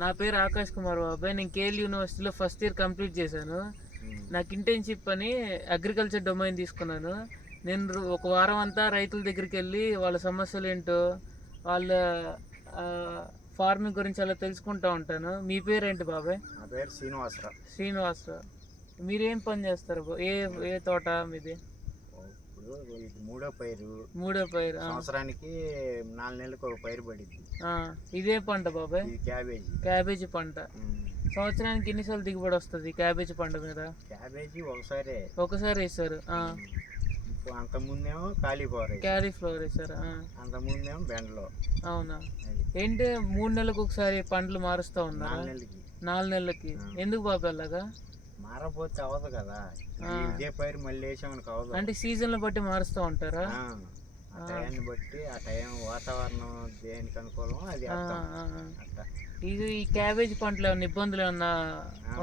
నా పేరు ఆకాష్ కుమార్ బాబాయ్. నేను కేఎల్ యూనివర్సిటీలో ఫస్ట్ ఇయర్ కంప్లీట్ చేశాను. నాకు ఇంటర్న్షిప్ అని అగ్రికల్చర్ డొమైన్ తీసుకున్నాను. నేను ఒక వారం అంతా రైతుల దగ్గరికి వెళ్ళి వాళ్ళ సమస్యలు ఏంటో, వాళ్ళ ఫార్మింగ్ గురించి అలా తెలుసుకుంటూ ఉంటాను. మీ పేరేంటి బాబాయ్? నా పేరు శ్రీనివాసరావు. శ్రీనివాసరావు. మీరేం పని చేస్తారు? ఏ ఏ తోట మీది? ఇప్పుడు ఇది మూడో పైరు. సంవత్సరానికి 4 నెలలకు ఒక పైరు పడింది. ఇదే పంట బాబాయ్? క్యాబేజీ. క్యాబేజీ పంట. సంవత్సరానికి ఎన్నిసార్లు దిగుబడి వస్తుంది క్యాబేజీ పంట మీద? క్యాబేజీ ఒకసారి వేసారు. అంతకుముందేమో క్యాలీఫ్లవర్ వేసారు. అంతకుముందేమో బెండలో. అవునా? ఏంటి 3 నెలలకు ఒకసారి పంటలు మారుస్తా ఉన్నారు? 4 నెలలకి. ఎందుకు బాబాయ్ అలాగా? మారపోతే అవ్వదు కదా, ఇదే పైరు మళ్ళీ వేసామని కావదు. అంటే సీజన్లు బట్టి మారుస్తూ ఉంటారా? ఆ టైంని బట్టి, ఆ టైం వాతావరణం దేనికి అనుకూలం అది. ఇది ఈ క్యాబేజీ పంటలో ఏమన్నా ఇబ్బందులు ఏమన్నా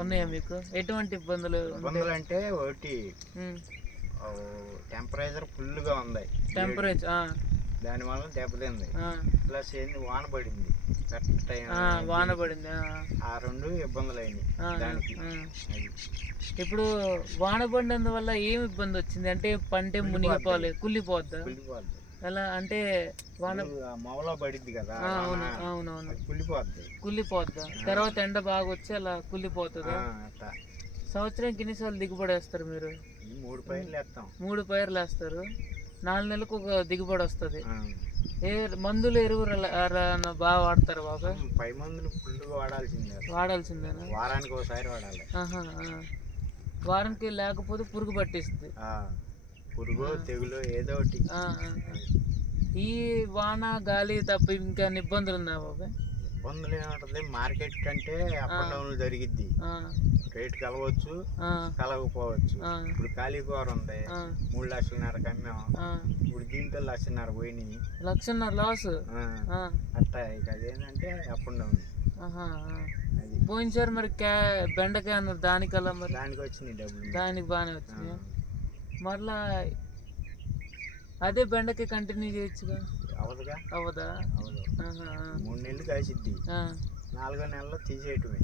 ఉన్నాయా మీకు? ఎటువంటి ఇబ్బందులు అంటే ఒకటి టెంపరేచర్ ఫుల్గా ఉంది. దానివల్ల దెబ్బతింది. ప్లస్ ఏంది, వాన పడింది. వాన పడింది. ఆ 2 ఇబ్బందులు అయినాయి దానికి. ఇప్పుడు వాన పడినందువల్ల ఏం ఇబ్బంది వచ్చింది? అంటే పంట మునిగిపోలే, కుళ్ళిపోద్దా? ఎలా అంటే వాన మొవలో పడింది కదా. అవునవును, కుళ్ళిపోద్దా. తర్వాత ఎండ బాగా వచ్చి అలా కుళ్ళిపోతుందా? సంవత్సరానికి ఎన్నిసార్లు దిగుబడి వేస్తారు మీరు? 3 పైర్లు వేస్తాం. 3 పైర్లు వేస్తారు. 4 నెలలకు ఒక దిగుబడి వస్తుంది. మందులు ఎరువులు బాగా వాడతారు బాబా? పై మందులు ఫుల్గా వాడాల్సిందేనా? వారానికి ఒకసారి వాడాలి. వారానికి లేకపోతే పురుగు పట్టిస్తుంది. పురుగు తెగులు ఏదో ఒకటి. ఈ వాన గాలి తప్ప ఇంకా ఇబ్బందులు ఉన్నాయా బాబాయ్? ఇబ్బందులు ఏముంటది, మార్కెట్ కంటే అప్ అండ్ డౌన్ జరిగిద్ది. రేట్ కలవచ్చు, కలగకపోవచ్చు. ఇప్పుడు కాలీఫ్లవర్ ఉంది, 3 లక్షలన్నర కమ్మాం. ఇప్పుడు దీంట్లో 1.5 లక్ష పోయినాయి. 1.5 లక్ష లాస్. అట్టా ఇక అదేంటంటే అప్ అండ్ డౌన్. అది పోయినసారి మరి బెండకాయ అన్నారు, దానికల్లా మరి దానికి వచ్చినాయి డబ్బులు. దానికి బాగానే వచ్చినాయి. మరలా అదే బెండకాయ కంటిన్యూ చేయొచ్చుగా? అవదా? 3 నెలలు కాసిద్ది, 4వ నెలలో తీసేయటమే.